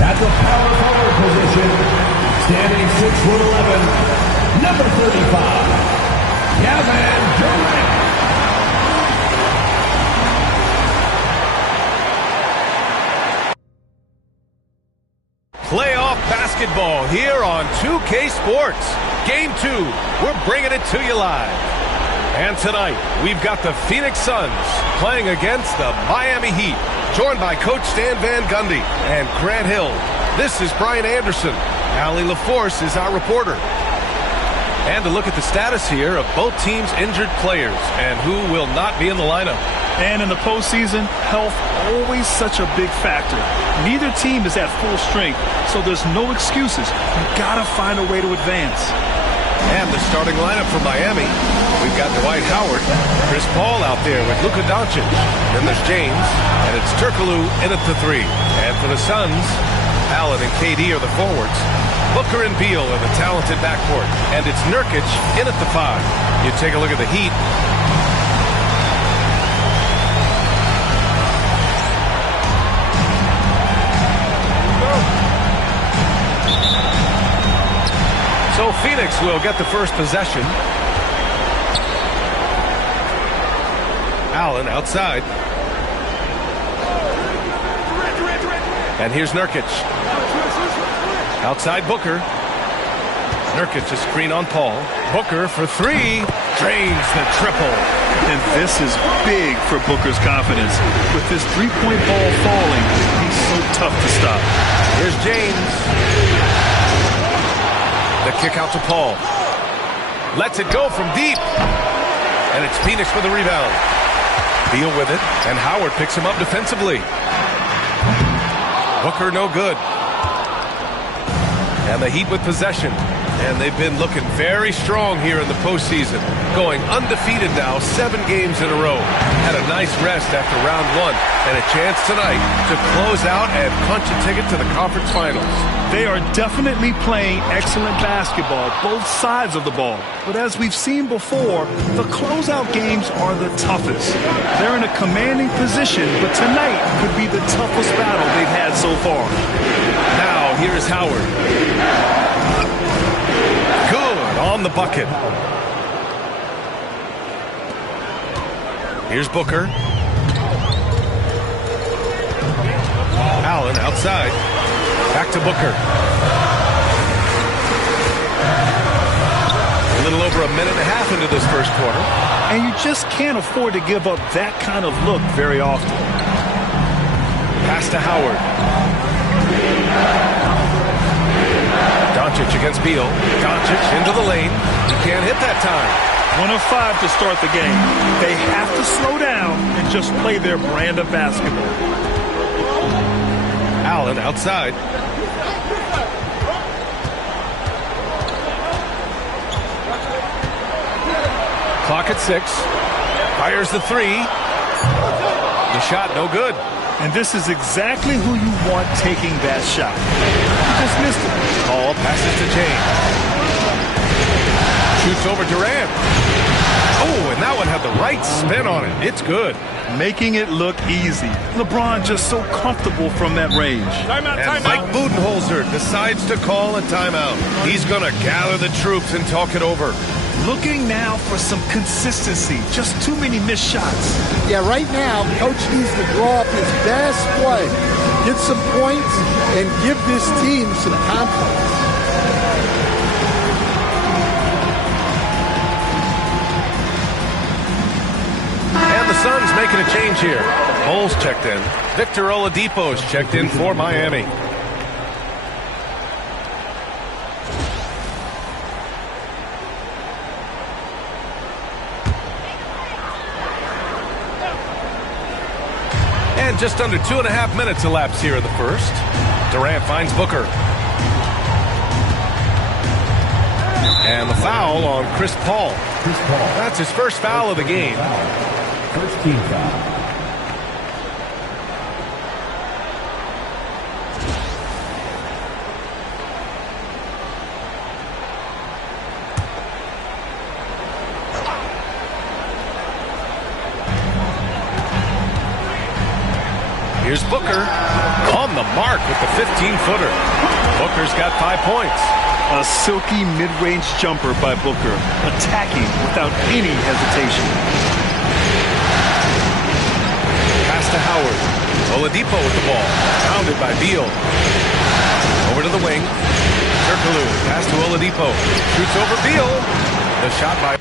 At the power forward position, standing 6'11", number 35, Kevin Durant. Playoff basketball here on 2K Sports. Game 2, we're bringing it to you live. And tonight, we've got the Phoenix Suns playing against the Miami Heat, joined by Coach Stan Van Gundy and Grant Hill. This is Brian Anderson. Allie LaForce is our reporter. And to look at the status here of both teams' injured players and who will not be in the lineup. And in the postseason, health always such a big factor. Neither team is at full strength, so there's no excuses. You've got to find a way to advance. And the starting lineup for Miami. We've got Dwight Howard, Chris Paul out there with Luka Doncic. Then there's James, and it's Turkoglu in at the 3. And for the Suns, Allen and KD are the forwards. Booker and Beal are the talented backcourt. And it's Nurkic in at the 5. You take a look at the Heat. So Phoenix will get the first possession. Allen outside. And here's Nurkic. Outside Booker. Nurkic a screen on Paul. Booker for 3. Drains the triple. And this is big for Booker's confidence. With his three-point ball falling, he's so tough to stop. Here's James. The kick out to Paul. Lets it go from deep. And it's Phoenix for the rebound. Beal with it, and Howard picks him up defensively. Booker no good. And the Heat with possession. And they've been looking very strong here in the postseason. Going undefeated now, 7 games in a row. Had a nice rest after round 1. And a chance tonight to close out and punch a ticket to the conference finals. They are definitely playing excellent basketball, both sides of the ball. But as we've seen before, the closeout games are the toughest. They're in a commanding position, but tonight could be the toughest battle they've had so far. Now, here's Howard. Good on the bucket. Here's Booker. Allen outside. Back to Booker. A little over a minute and a half into this first quarter. And you just can't afford to give up that kind of look very often. Pass to Howard. Doncic against Beal. Doncic into the lane. He can't hit that time. 1 of 5 to start the game. They have to slow down and just play their brand of basketball. Allen outside. Clock at 6. Fires the 3. The shot no good. And this is exactly who you want taking that shot. He just missed it. Paul passes to James. Shoots over Durant. Oh, and that one had the right spin on it. It's good. Making it look easy. LeBron just so comfortable from that range. Timeout, and Mike Budenholzer decides to call a timeout. He's going to gather the troops and talk it over. Looking now for some consistency. Just too many missed shots. Yeah, right now, Coach needs to draw up his best play, get some points, and give this team some confidence. And the Suns making a change here. Moles checked in. Victor Oladipo's checked in for Miami. And just under 2.5 minutes elapsed here in the first. Durant finds Booker. And the foul on Chris Paul. That's his first foul of the game. First team foul. Here's Booker on the mark with the 15-footer. Booker's got 5 points. A silky mid-range jumper by Booker, attacking without any hesitation. Pass to Howard. Oladipo with the ball. Pounded by Beal. Over to the wing. Turkoglu. Pass to Oladipo. Shoots over Beal. The shot by...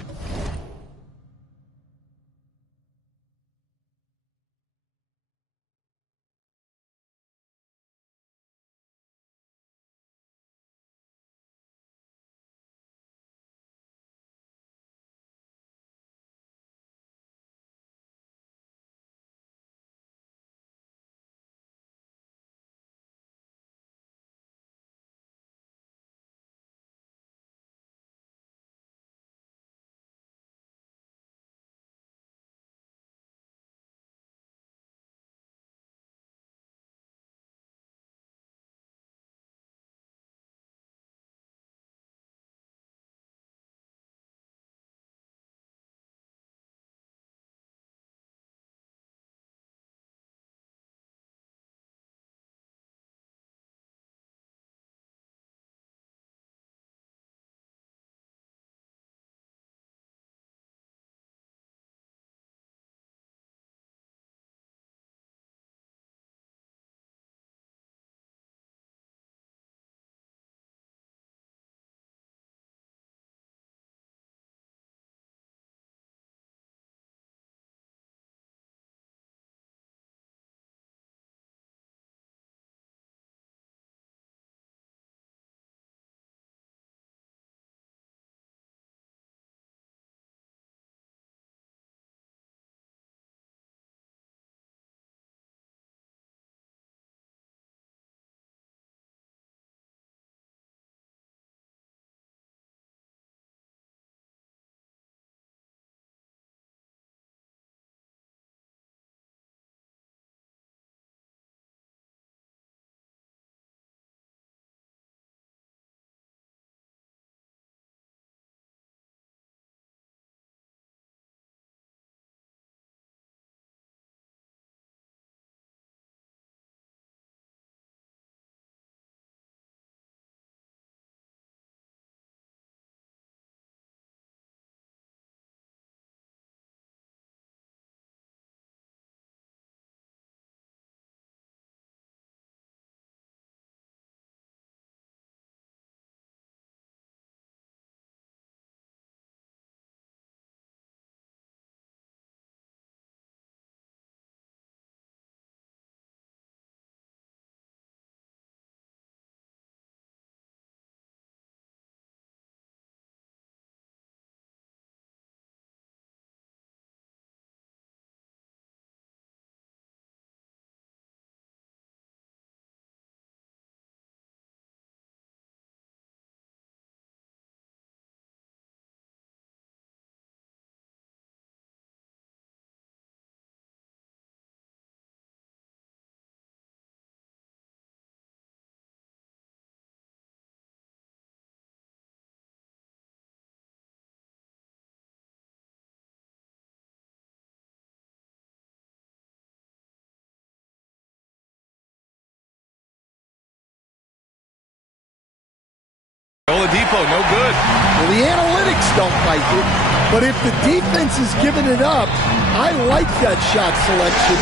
Oladipo, no good. Well, the analytics don't like it, but if the defense is giving it up, I like that shot selection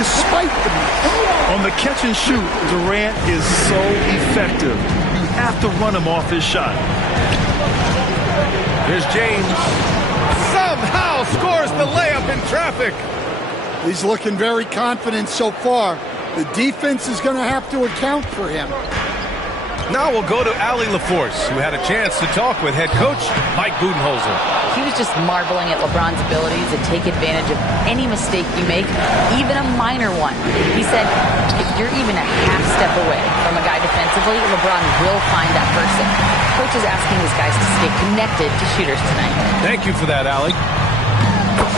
despite the miss. On the catch and shoot, Durant is so effective. You have to run him off his shot. Here's James. Somehow scores the layup in traffic. He's looking very confident so far. The defense is going to have to account for him. Now we'll go to Allie LaForce, who had a chance to talk with head coach Mike Budenholzer. He was just marveling at LeBron's ability to take advantage of any mistake you make, even a minor one. He said, if you're even a half step away from a guy defensively, LeBron will find that person. Coach is asking his guys to stay connected to shooters tonight. Thank you for that, Allie.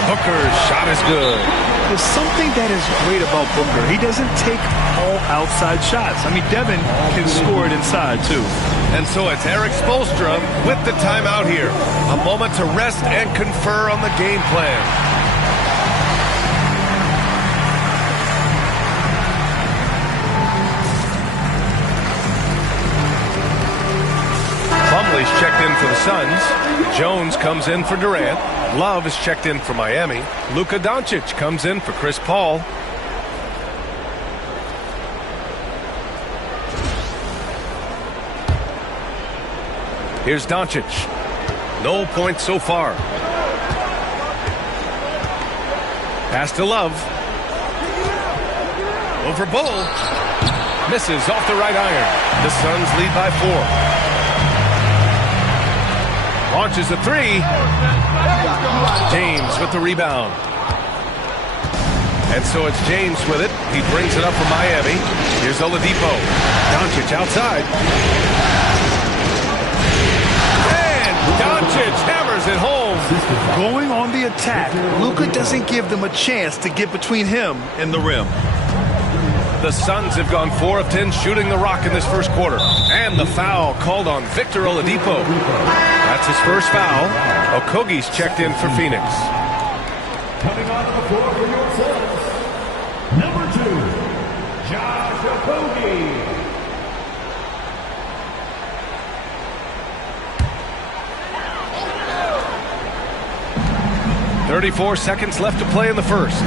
Booker's shot is good. There's something that is great about Booker. He doesn't take all outside shots. I mean, Devin can score it inside, too. And so it's Eric Spoelstra with the timeout here. A moment to rest and confer on the game plan. Suns. Jones comes in for Durant. Love is checked in for Miami. Luka Doncic comes in for Chris Paul. Here's Doncic. No points so far. Pass to Love. Over Bull. Misses off the right iron. The Suns lead by 4. Launches a 3. James with the rebound. And so it's James with it. He brings it up for Miami. Here's Oladipo. Doncic outside. And Doncic hammers it home. Going on the attack, Luka doesn't give them a chance to get between him and the rim. The Suns have gone 4 of 10 shooting the rock in this first quarter. And the foul called on Victor Oladipo. That's his first foul. Okogie's checked in for Phoenix. Coming onto the floor for your Suns, number 2, Josh Okogie. 34 seconds left to play in the first.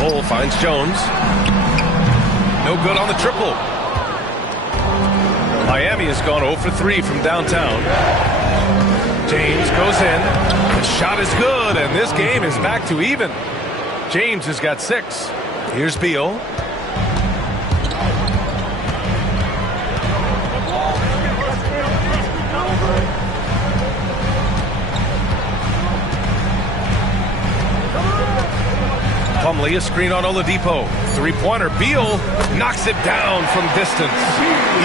Bull finds Jones. No good on the triple. Miami has gone 0 for 3 from downtown. James goes in. The shot is good, and this game is back to even. James has got 6. Here's Beal. Plumlee, a screen on Oladipo. Three-pointer. Beal knocks it down from distance.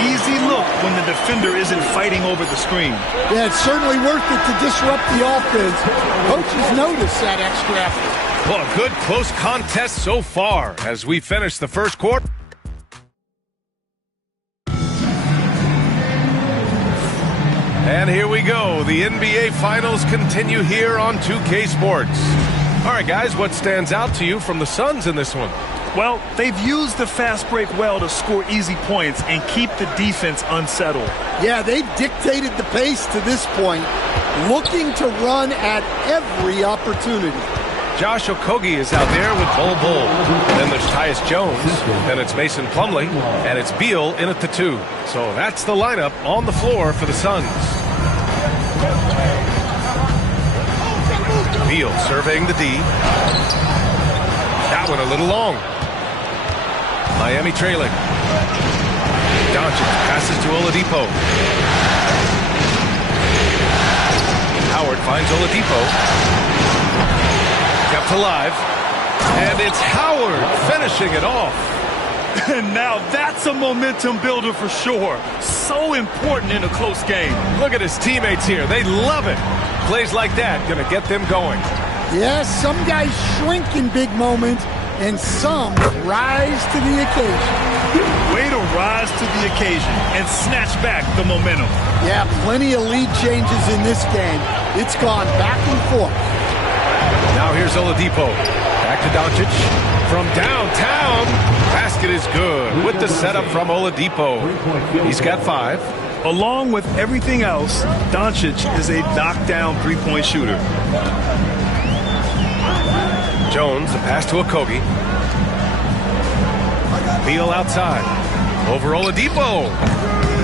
Easy look when the defender isn't fighting over the screen. Yeah, it's certainly worth it to disrupt the offense. Coaches notice that extra effort. Well, a good close contest so far as we finish the first quarter. And here we go. The NBA Finals continue here on 2K Sports. All right, guys, what stands out to you from the Suns in this one? Well, they've used the fast break well to score easy points and keep the defense unsettled. Yeah, they've dictated the pace to this point, looking to run at every opportunity. Josh Okogie is out there with Bull. Then there's Tyus Jones. Then it's Mason Plumlee. And it's Beal in at the 2. So that's the lineup on the floor for the Suns. Beal surveying the D. That one a little long. Miami trailing. Doncic passes to Oladipo. Howard finds Oladipo. Kept alive. And it's Howard finishing it off. And now that's a momentum builder for sure. So important in a close game. Look at his teammates here. They love it. Plays like that going to get them going. Yes, some guys shrink in big moments, and some rise to the occasion. Way to rise to the occasion and snatch back the momentum. Yeah, plenty of lead changes in this game. It's gone back and forth. Now here's Oladipo. Back to Doncic. From downtown. Basket is good with the setup from Oladipo. He's got 5. Along with everything else, Doncic is a knockdown three-point shooter. Jones, a pass to Okogie. Beal outside. Over Oladipo.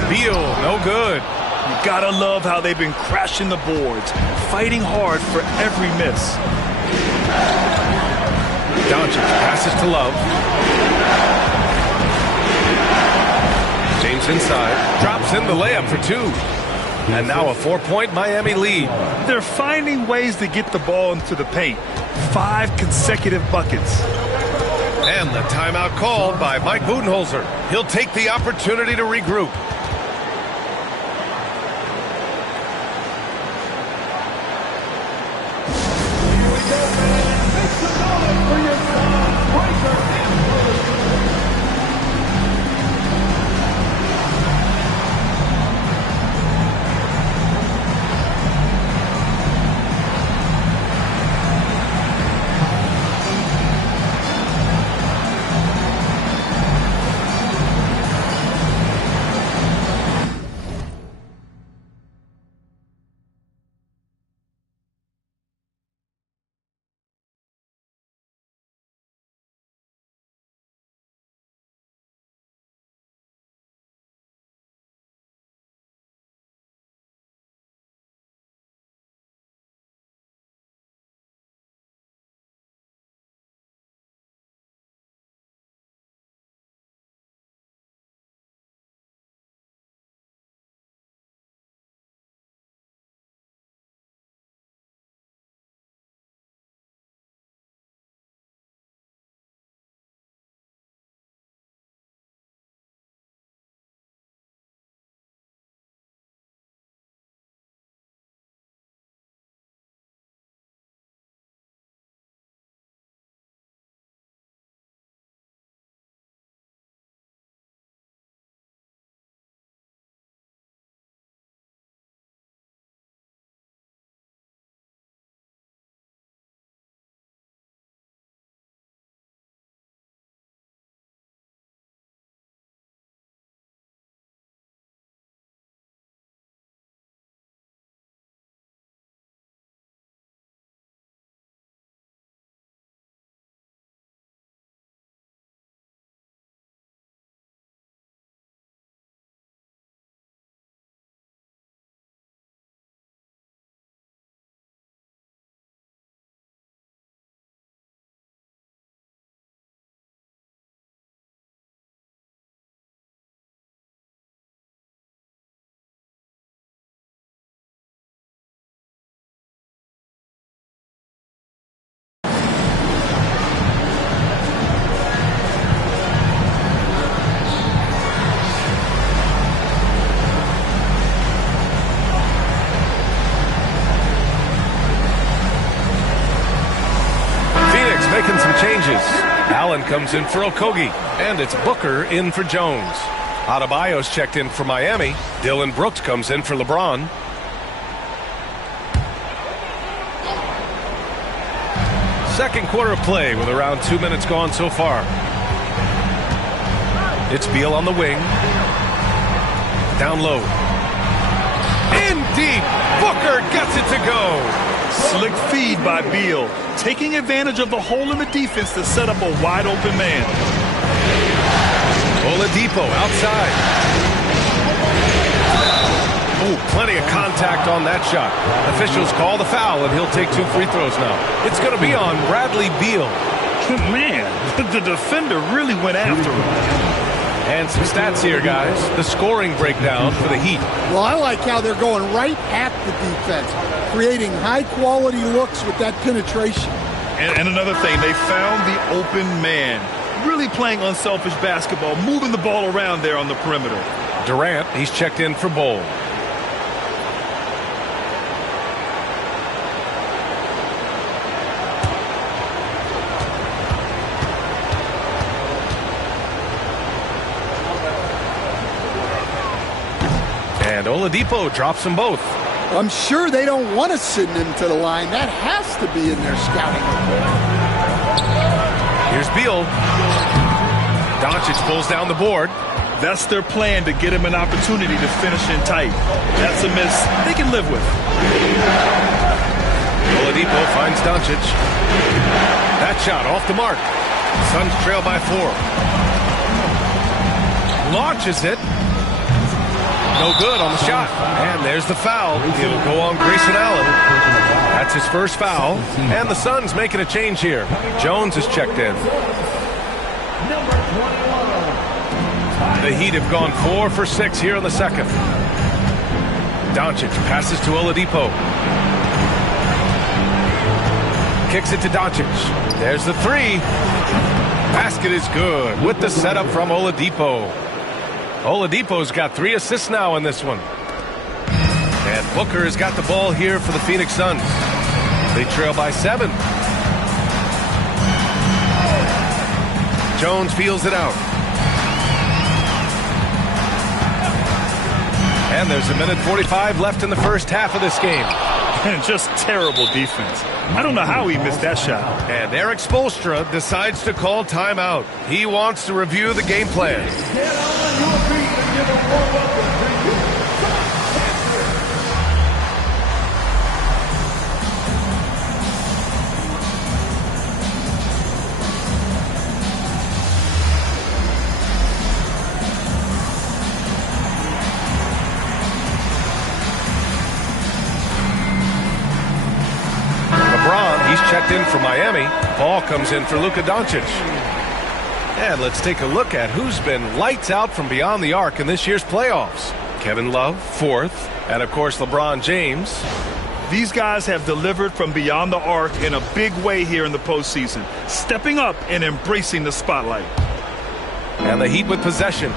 Beal, no good. You gotta love how they've been crashing the boards, fighting hard for every miss. Doncic passes to Love. James inside. Drops in the layup for 2. And now a 4-point Miami lead. They're finding ways to get the ball into the paint. 5 consecutive buckets. And the timeout called by Mike Budenholzer. He'll take the opportunity to regroup. LeBron comes in for Okogie, and it's Booker in for Jones. Adebayo's checked in for Miami. Dylan Brooks comes in for LeBron. Second quarter of play with around 2 minutes gone so far. It's Beal on the wing. Down low. In deep. Booker gets it to go. Slick feed by Beal, taking advantage of the hole in the defense to set up a wide open man. Oladipo outside. Oh, plenty of contact on that shot. Officials call the foul, and he'll take 2 free throws now. It's going to be on Bradley Beal. Man, the defender really went after him. And some stats here, guys. The scoring breakdown for the Heat. Well, I like how they're going right at the defense, creating high-quality looks with that penetration. And another thing, they found the open man. Really playing unselfish basketball, moving the ball around there on the perimeter. Durant, he's checked in for Bol. And Oladipo drops them both. I'm sure they don't want to send him to the line. That has to be in their scouting report. Here's Beal. Doncic pulls down the board. That's their plan, to get him an opportunity to finish in tight. That's a miss they can live with. Oladipo finds Doncic. That shot off the mark. Suns trail by 4. Launches it. No good on the shot. And there's the foul. It'll go on Grayson Allen. That's his first foul. And the Suns making a change here. Jones is checked in. The Heat have gone 4 for 6 here in the second. Doncic passes to Oladipo. Kicks it to Doncic. There's the 3. Basket is good with the setup from Oladipo. Oladipo's got 3 assists now in this one. And Booker has got the ball here for the Phoenix Suns. They trail by 7. Jones feels it out. And there's a minute 45 left in the first half of this game. And just terrible defense. I don't know how he missed that shot. And Eric Spoelstra decides to call timeout. He wants to review the game plan. Get on your feet and give a warm welcome to you. He's checked in for Miami. Ball comes in for Luka Doncic. And let's take a look at who's been lights out from beyond the arc in this year's playoffs. Kevin Love, 4th. And, of course, LeBron James. These guys have delivered from beyond the arc in a big way here in the postseason, stepping up and embracing the spotlight. And the Heat with possession.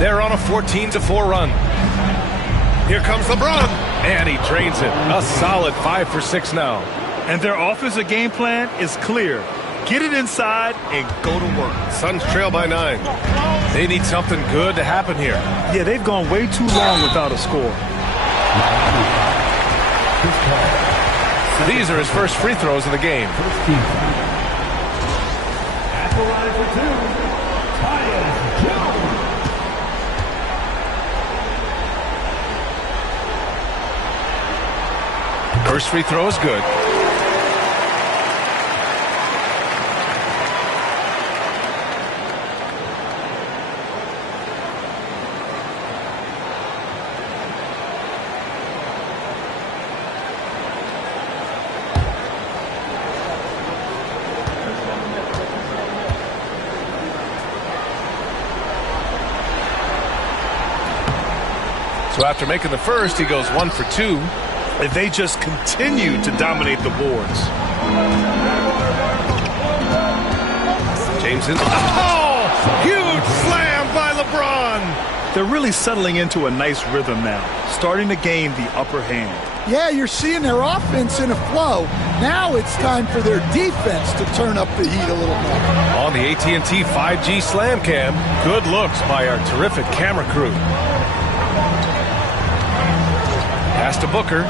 They're on a 14-4 run. Here comes LeBron. And he drains it. A solid 5 for 6 now. And their offensive game plan is clear. Get it inside and go to work. Suns trail by 9. They need something good to happen here. Yeah, they've gone way too long without a score. These are his first free throws of the game. At the line for 2, Tyus Jones. First free throw is good. So after making the first, he goes 1 for 2. And they just continue to dominate the boards. James in. Oh! Huge slam by LeBron! They're really settling into a nice rhythm now, starting to gain the upper hand. Yeah, you're seeing their offense in a flow. Now it's time for their defense to turn up the heat a little more. On the AT&T 5G Slam Cam, good looks by our terrific camera crew. Pass to Booker.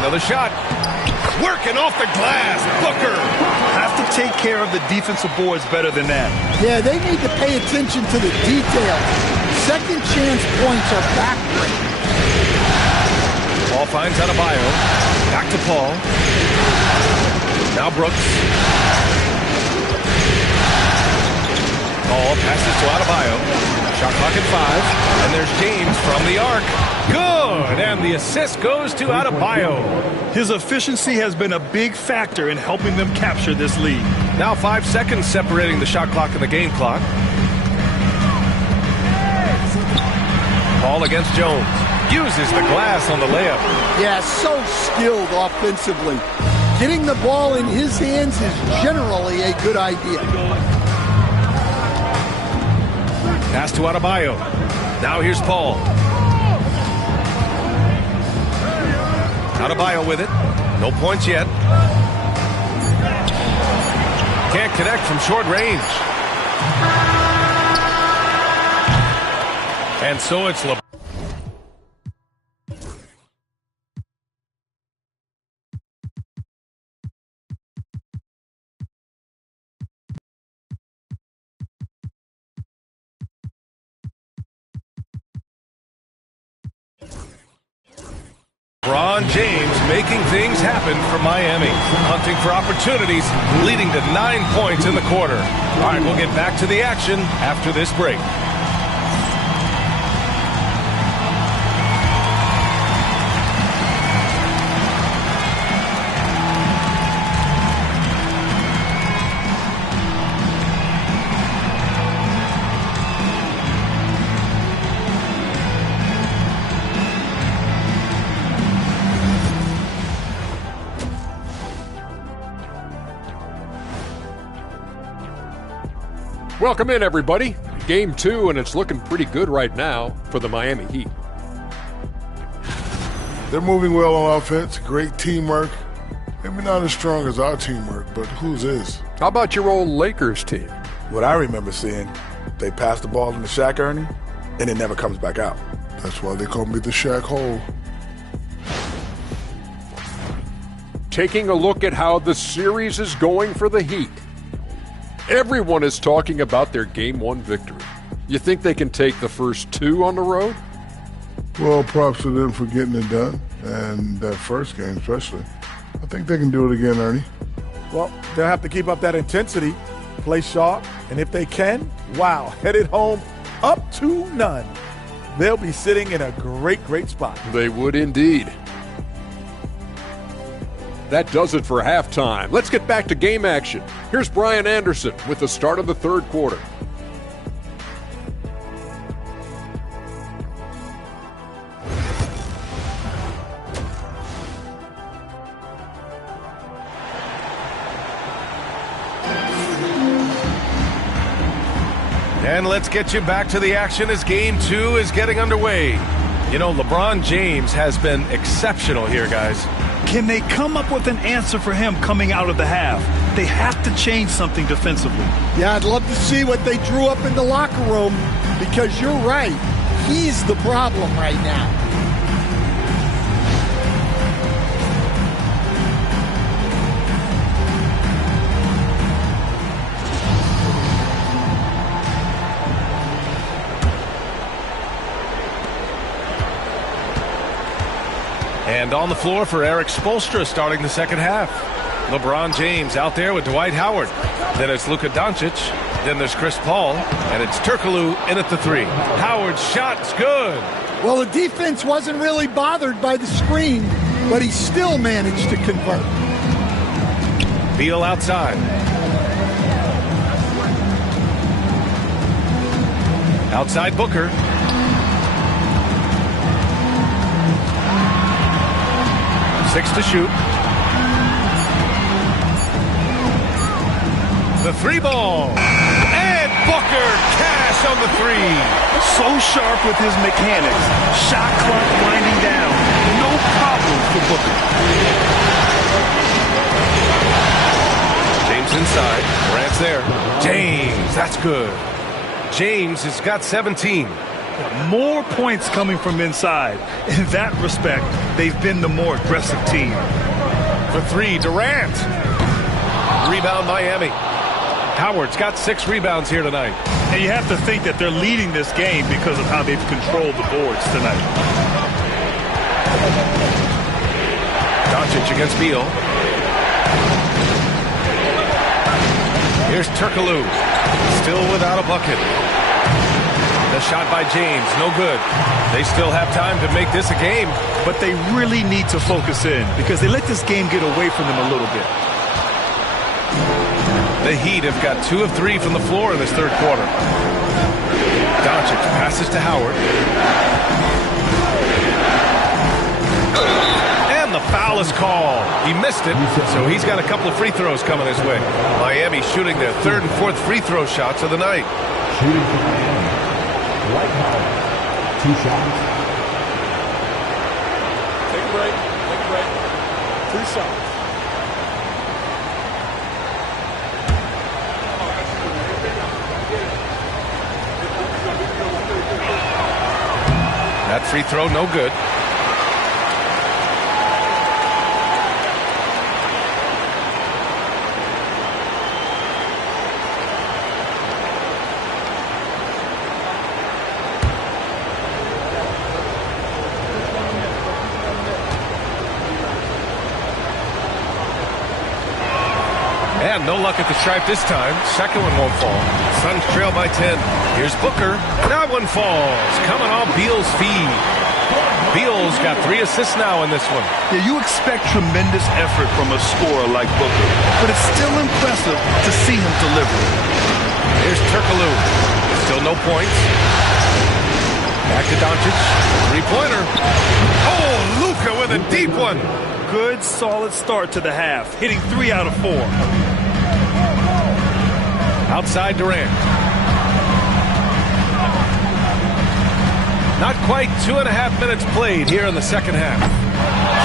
Another shot. Working off the glass. Booker. Have to take care of the defensive boards better than that. Yeah, they need to pay attention to the details. Second chance points are backbreaking. Paul finds Adebayo. Back to Paul. Now Brooks. Paul passes to Adebayo. Shot clock at 5. And there's James from the arc. Good! And the assist goes to Adebayo. His efficiency has been a big factor in helping them capture this lead. Now 5 seconds separating the shot clock and the game clock. Paul against Jones. Uses the glass on the layup. Yeah, so skilled offensively. Getting the ball in his hands is generally a good idea. Pass to Adebayo. Now here's Paul. Adebayo with it. No points yet. Can't connect from short range. And so it's LeBron. LeBron James making things happen for Miami. Hunting for opportunities, leading to 9 points in the quarter. All right, we'll get back to the action after this break. Welcome in, everybody. Game 2, and it's looking pretty good right now for the Miami Heat. They're moving well on offense, great teamwork. Maybe not as strong as our teamwork, but whose is? How about your old Lakers team? What I remember seeing, they pass the ball into Shaq, Ernie, and it never comes back out. That's why they call me the Shaq Hole. Taking a look at how the series is going for the Heat. Everyone is talking about their Game 1 victory. You think they can take the first 2 on the road? Well, props to them for getting it done, and that first game especially. I think they can do it again, Ernie. Well, they'll have to keep up that intensity, play sharp, and if they can, wow, headed home up 2-0. They'll be sitting in a great, great spot. They would indeed. That does it for halftime. Let's get back to game action. Here's Brian Anderson with the start of the third quarter. And let's get you back to the action as Game 2 is getting underway. You know, LeBron James has been exceptional here, guys. Can they come up with an answer for him coming out of the half? They have to change something defensively. Yeah, I'd love to see what they drew up in the locker room, because you're right. He's the problem right now. And on the floor for Eric Spoelstra starting the second half. LeBron James out there with Dwight Howard. Then it's Luka Doncic. Then there's Chris Paul. And it's Turkoglu in at the 3. Howard's shot's good. Well, the defense wasn't really bothered by the screen, but he still managed to convert. Beal outside. Outside Booker. Six to shoot. The 3 ball. And Booker Nice on the three. So sharp with his mechanics. Shot clock winding down. No problem for Booker. James inside. Durant's there. James, that's good. James has got 17. More points coming from inside. In that respect, they've been the more aggressive team. For three, Durant. Rebound, Miami. Howard's got 6 rebounds here tonight. And you have to think that they're leading this game because of how they've controlled the boards tonight. Doncic against Beal. Here's Turkoglu. Still without a bucket. The shot by James, no good. They still have time to make this a game. But they really need to focus in because they let this game get away from them a little bit. The Heat have got 2 of 3 from the floor in this third quarter. Doncic passes to Howard. And the foul is called. He missed it, so he's got a couple of free throws coming his way. Miami shooting their 3rd and 4th free throw shots of the night. Shooting for Miami. Right Howard. 2 shots. Take a break. Take a break. 2 shots. That free throw, no good. And no luck at the stripe this time. Second one won't fall. Suns trail by 10. Here's Booker. That one falls. Coming off Beal's feed. Beal's got 3 assists now in this one. Yeah, you expect tremendous effort from a scorer like Booker, but it's still impressive to see him deliver. Here's Turkoglu. Still no points. Back to Doncic. 3-pointer. Oh, Luka with a deep one. Good, solid start to the half, hitting 3 out of 4. Outside Durant. Not quite 2.5 minutes played here in the second half.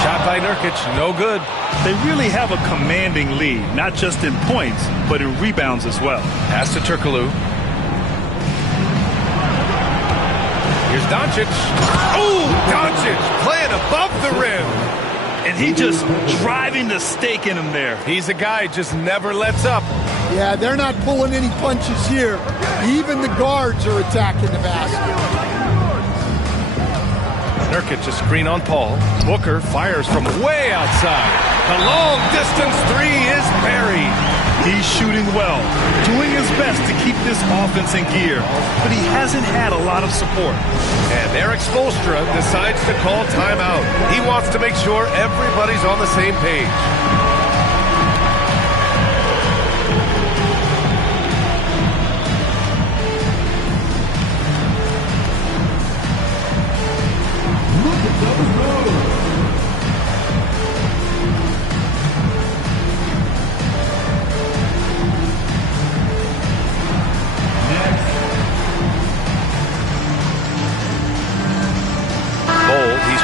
Shot by Nurkic, no good. They really have a commanding lead, not just in points, but in rebounds as well. Pass to Turkoglu. Here's Doncic. Oh, Doncic playing above the rim. And he just driving the stake in him there. He's a guy just never lets up. Yeah, they're not pulling any punches here. Even the guards are attacking the basket. Nurkic a screen on Paul. Booker fires from way outside. The long-distance 3 is buried. He's shooting well, doing his best to keep this offense in gear, but he hasn't had a lot of support. And Eric Spoelstra decides to call timeout. He wants to make sure everybody's on the same page.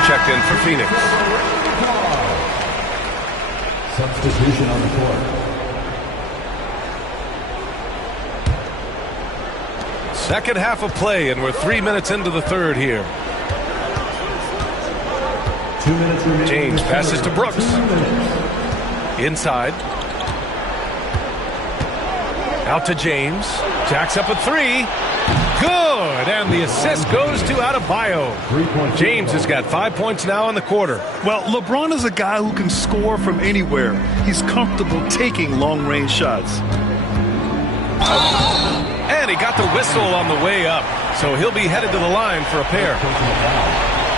Checked in for Phoenix. Substitution on the court. Second half of play, and we're 3 minutes into the third here. 2 minutes remaining. James passes to Brooks. Inside. Out to James. Jacks up a 3. Good, and the assist goes to Adebayo. James has got 5 points now in the quarter. Well, LeBron is a guy who can score from anywhere. He's comfortable taking long-range shots. And he got the whistle on the way up, so he'll be headed to the line for a pair.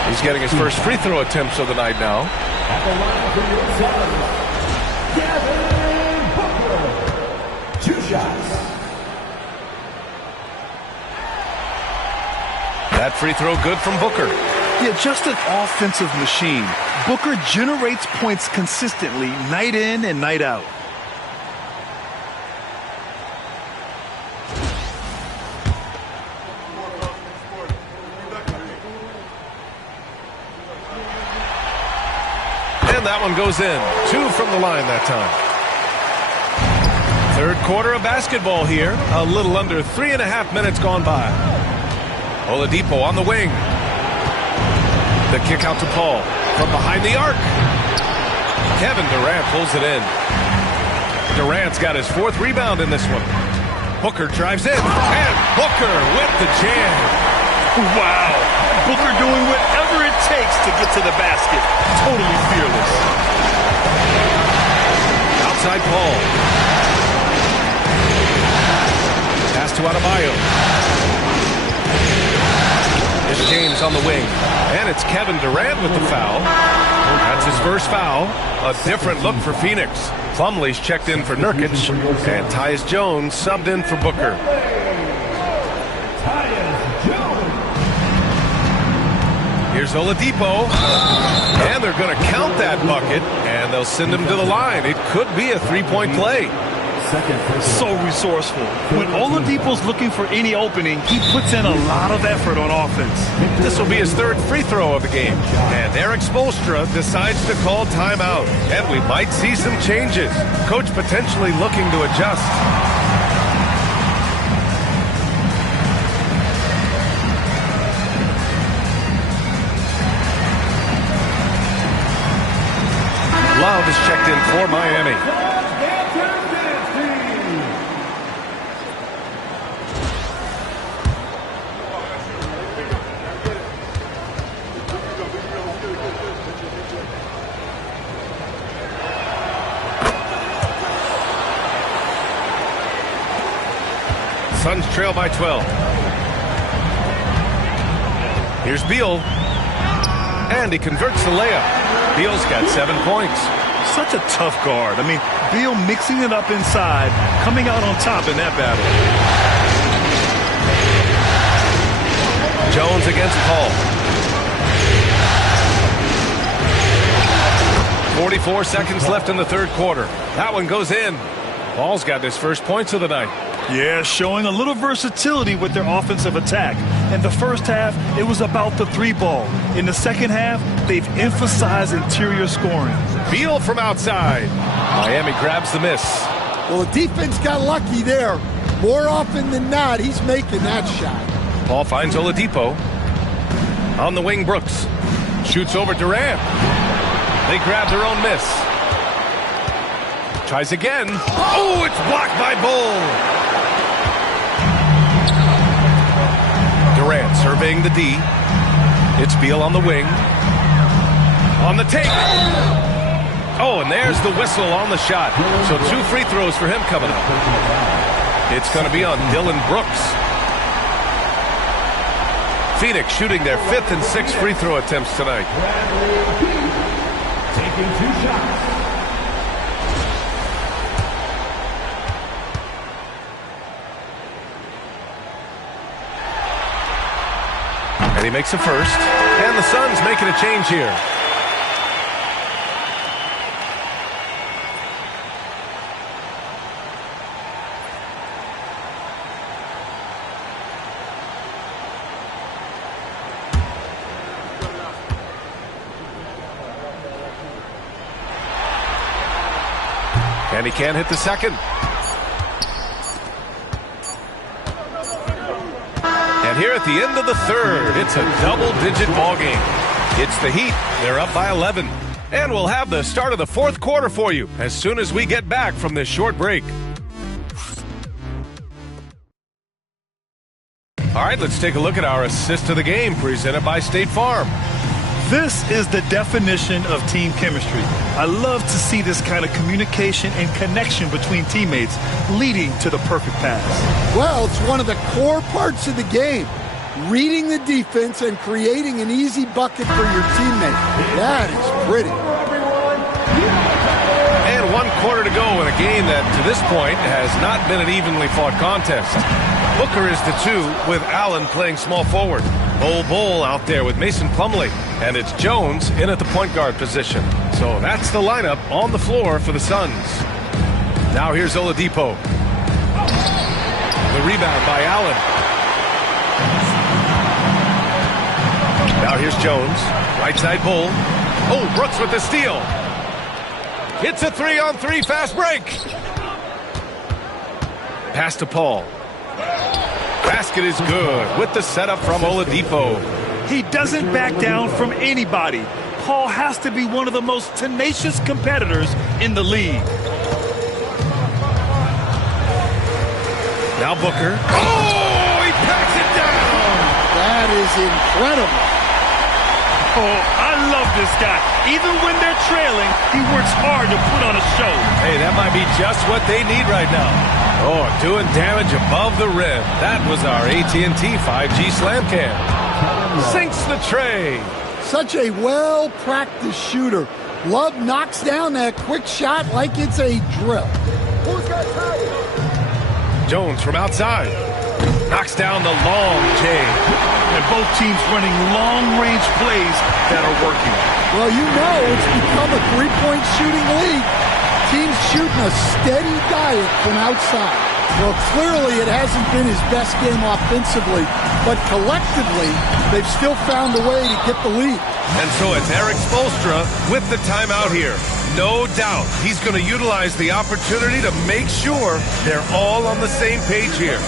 He's getting his first free throw attempts of the night now. At the line for your Suns, Devin Booker. 2 shots. That free throw good from Booker. Yeah, just an offensive machine. Booker generates points consistently, night in and night out. that one goes in. 2 from the line that time. Third quarter of basketball here. A little under 3.5 minutes gone by. Oladipo on the wing. The kick out to Paul from behind the arc. Kevin Durant pulls it in. Durant's got his 4th rebound in this one. Booker drives in, and Booker with the jam. Wow. Booker doing whatever it takes to get to the basket. Totally fearless. Outside Paul. Pass to Adebayo. It's James on the wing. And it's Kevin Durant with the foul. That's his first foul. A different look for Phoenix. Plumlee's checked in for Nurkic. And Tyus Jones subbed in for Booker. Here's Oladipo. And they're going to count that bucket. And they'll send him to the line. It could be a 3-point play. So resourceful. When Oladipo's looking for any opening, he puts in a lot of effort on offense. This will be his 3rd free throw of the game. And Eric Spoelstra decides to call timeout. And we might see some changes. Coach potentially looking to adjust. Love is checked in for Miami. Suns trail by 12. Here's Beal. And he converts the layup. Beal's got 7 points. Such a tough guard. I mean, Beal mixing it up inside, coming out on top in that battle. Jones against Paul. 44 seconds left in the 3rd quarter. That one goes in. Paul's got his first points of the night. Yeah, showing a little versatility with their offensive attack. In the first half, it was about the 3-ball. In the second half, they've emphasized interior scoring. Beal from outside. Miami grabs the miss. Well, the defense got lucky there. More often than not, he's making that shot. Paul finds Oladipo. On the wing, Brooks. Shoots over Durant. They grab their own miss. Tries again. Oh, it's blocked by Bull. Durant surveying the D. It's Beal on the wing. On the take. Oh, and there's the whistle on the shot. So 2 free throws for him coming up. It's going to be on Dylan Brooks. Phoenix shooting their 5th and 6th free throw attempts tonight. Taking 2 shots. And he makes a first. And the Suns making a change here. And he can't hit the second. And here at the end of the 3rd, it's a double-digit ball game. It's the Heat. They're up by 11. And we'll have the start of the 4th quarter for you as soon as we get back from this short break. All right, let's take a look at our assist of the game presented by State Farm. This is the definition of team chemistry. I love to see this kind of communication and connection between teammates leading to the perfect pass. Well, it's one of the core parts of the game. Reading the defense and creating an easy bucket for your teammate. That is pretty. And 1 quarter to go in a game that, to this point, has not been an evenly fought contest. Booker is the 2 with Allen playing small forward. Bull out there with Mason Plumlee. And it's Jones in at the point guard position. So that's the lineup on the floor for the Suns. Now here's Oladipo. The rebound by Allen. Now here's Jones. Right side Bull. Oh, Brooks with the steal. It's a 3-on-3 fast break. Pass to Paul. Basket is good with the setup from Oladipo. He doesn't back down from anybody. Paul has to be one of the most tenacious competitors in the league. Now Booker. Oh, he packs it down. That is incredible. Oh, I love this guy. Even when they're trailing, he works hard to put on a show. Hey, that might be just what they need right now. Oh, doing damage above the rim. That was our AT&T 5G slam cam. Sinks the tray. Such a well-practiced shooter. Love knocks down that quick shot like it's a drill. Who's got time? Jones from outside. Knocks down the long J. And both teams running long-range plays that are working. Well, you know it's become a three-point shooting league. Teams shooting a steady diet from outside. Well, clearly it hasn't been his best game offensively, but collectively, they've still found a way to get the lead. And so it's Eric Spoelstra with the timeout here. No doubt he's going to utilize the opportunity to make sure they're all on the same page here.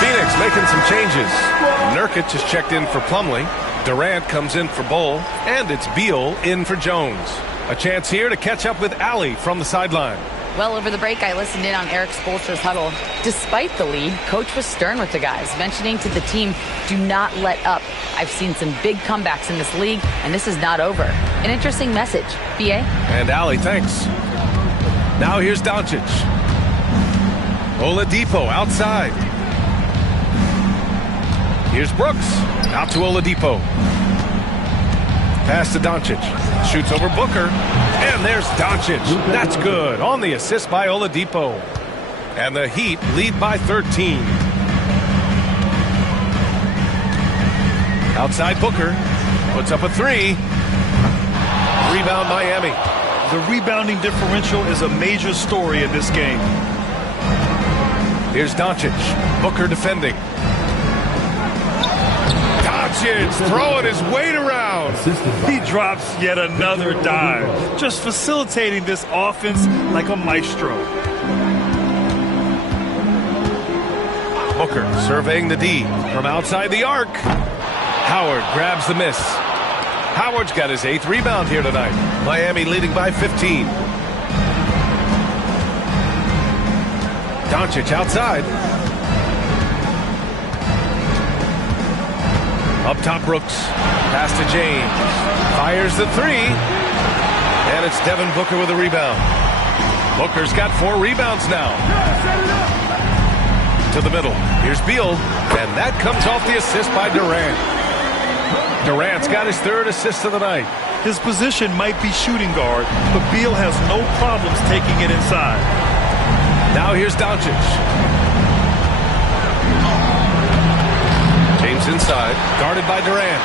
Phoenix making some changes. Nurkic is checked in for Plumlee. Durant comes in for Bull, and it's Beal in for Jones. A chance here to catch up with Allie from the sideline. Well, over the break, I listened in on Eric Spoelstra's huddle. Despite the lead, Coach was stern with the guys, mentioning to the team, do not let up. I've seen some big comebacks in this league, and this is not over. An interesting message. B.A.? And Allie, thanks. Now here's Doncic. Oladipo outside. Here's Brooks. Out to Oladipo. Pass to Doncic. Shoots over Booker. And there's Doncic. That's good. On the assist by Oladipo. And the Heat lead by 13. Outside Booker. Puts up a three. Rebound Miami. The rebounding differential is a major story in this game. Here's Doncic. Booker defending. Doncic throwing his weight around. He drops yet another dive, just facilitating this offense like a maestro. Booker surveying the D from outside the arc. Howard grabs the miss. Howard's got his 8th rebound here tonight. Miami leading by 15. Doncic outside. Up top, Brooks. Pass to James. Fires the three. And it's Devin Booker with a rebound. Booker's got 4 rebounds now. To the middle. Here's Beal. And that comes off the assist by Durant. Durant's got his 3rd assist of the night. His position might be shooting guard, but Beal has no problems taking it inside. Now here's Doncic. James inside, guarded by Durant.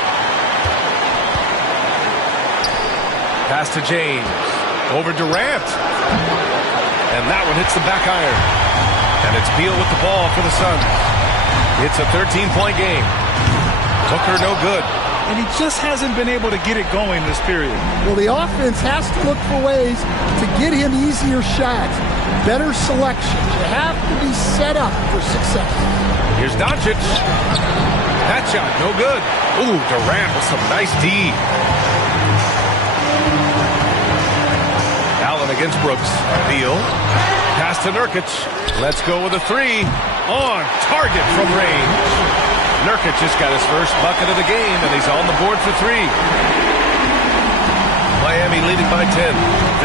Pass to James. Over Durant. And that one hits the back iron. And it's Beal with the ball for the Suns. It's a 13-point game. Booker no good. And he just hasn't been able to get it going this period. Well, the offense has to look for ways to get him easier shots, better selection. You have to be set up for success. Here's Doncic. That shot, no good. Ooh, Durant with some nice D. Allen against Brooks. Beal. Pass to Nurkic. Let's go with a 3. On target from range. Nurkic just got his first bucket of the game, and he's on the board for 3. Miami leading by 10.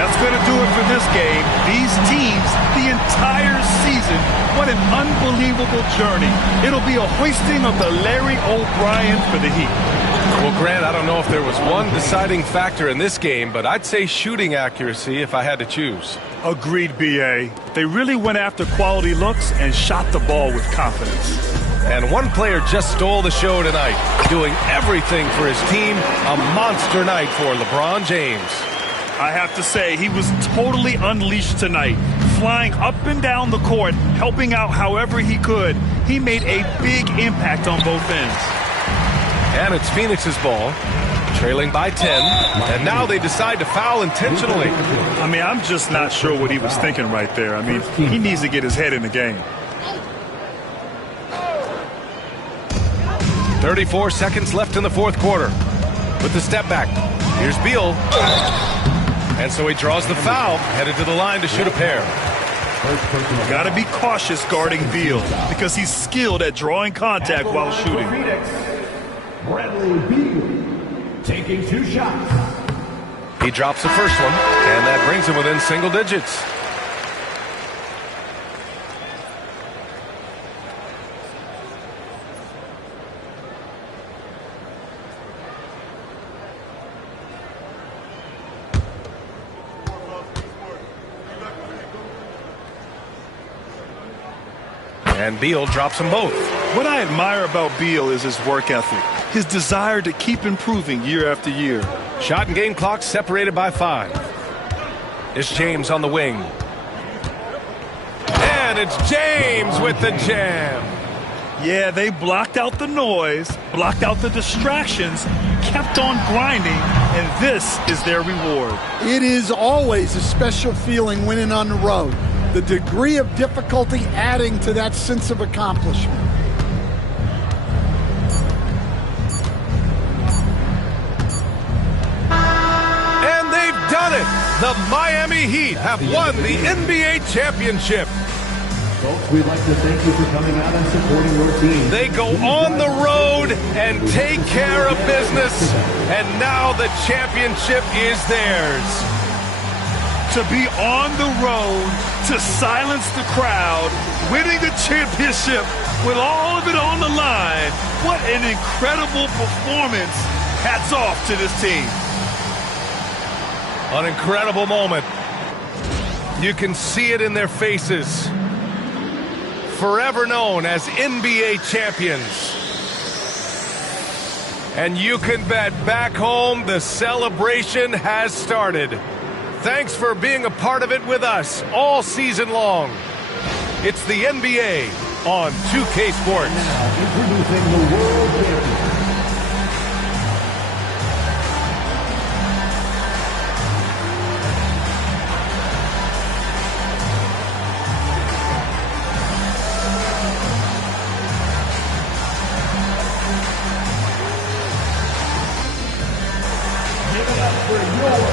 That's going to do it for this game. These teams, the entire season, what an unbelievable journey. It'll be a hoisting of the Larry O'Brien for the Heat. Well, Grant, I don't know if there was one deciding factor in this game, but I'd say shooting accuracy if I had to choose. Agreed, B.A. They really went after quality looks and shot the ball with confidence. And one player just stole the show tonight, doing everything for his team. A monster night for LeBron James. I have to say, he was totally unleashed tonight, flying up and down the court, helping out however he could. He made a big impact on both ends. And it's Phoenix's ball, trailing by 10, and now they decide to foul intentionally. I mean, I'm just not sure what he was thinking right there. I mean, he needs to get his head in the game. 34 seconds left in the fourth quarter. With the step back, here's Beal. And so he draws the foul, headed to the line to shoot a pair. Got to be cautious guarding Beal because he's skilled at drawing contact while shooting. Bradley Beal taking 2 shots. He drops the first one, and that brings him within single digits. And Beal drops them both. What I admire about Beal is his work ethic, his desire to keep improving year after year. Shot and game clock separated by 5. It's James on the wing. And it's James with the jam. Yeah, they blocked out the noise, blocked out the distractions, kept on grinding, and this is their reward. It is always a special feeling winning on the road. The degree of difficulty adding to that sense of accomplishment. And they've done it! The Miami Heat have won the NBA championship. Folks, we'd like to thank you for coming out and supporting your team. They go on the road and take care of business, and now the championship is theirs. To be on the road, to silence the crowd, winning the championship with all of it on the line. What an incredible performance. Hats off to this team. An incredible moment. You can see it in their faces. Forever known as NBA champions. And you can bet back home the celebration has started. Thanks for being a part of it with us all season long. It's the NBA on 2K Sports. Now introducing the world champion. Give it up for your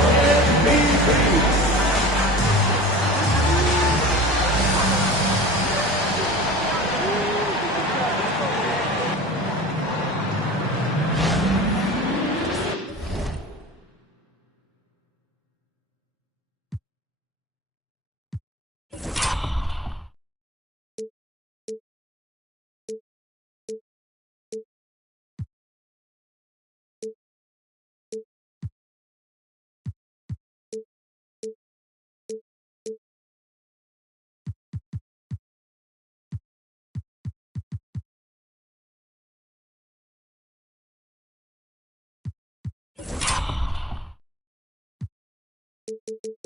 MVP.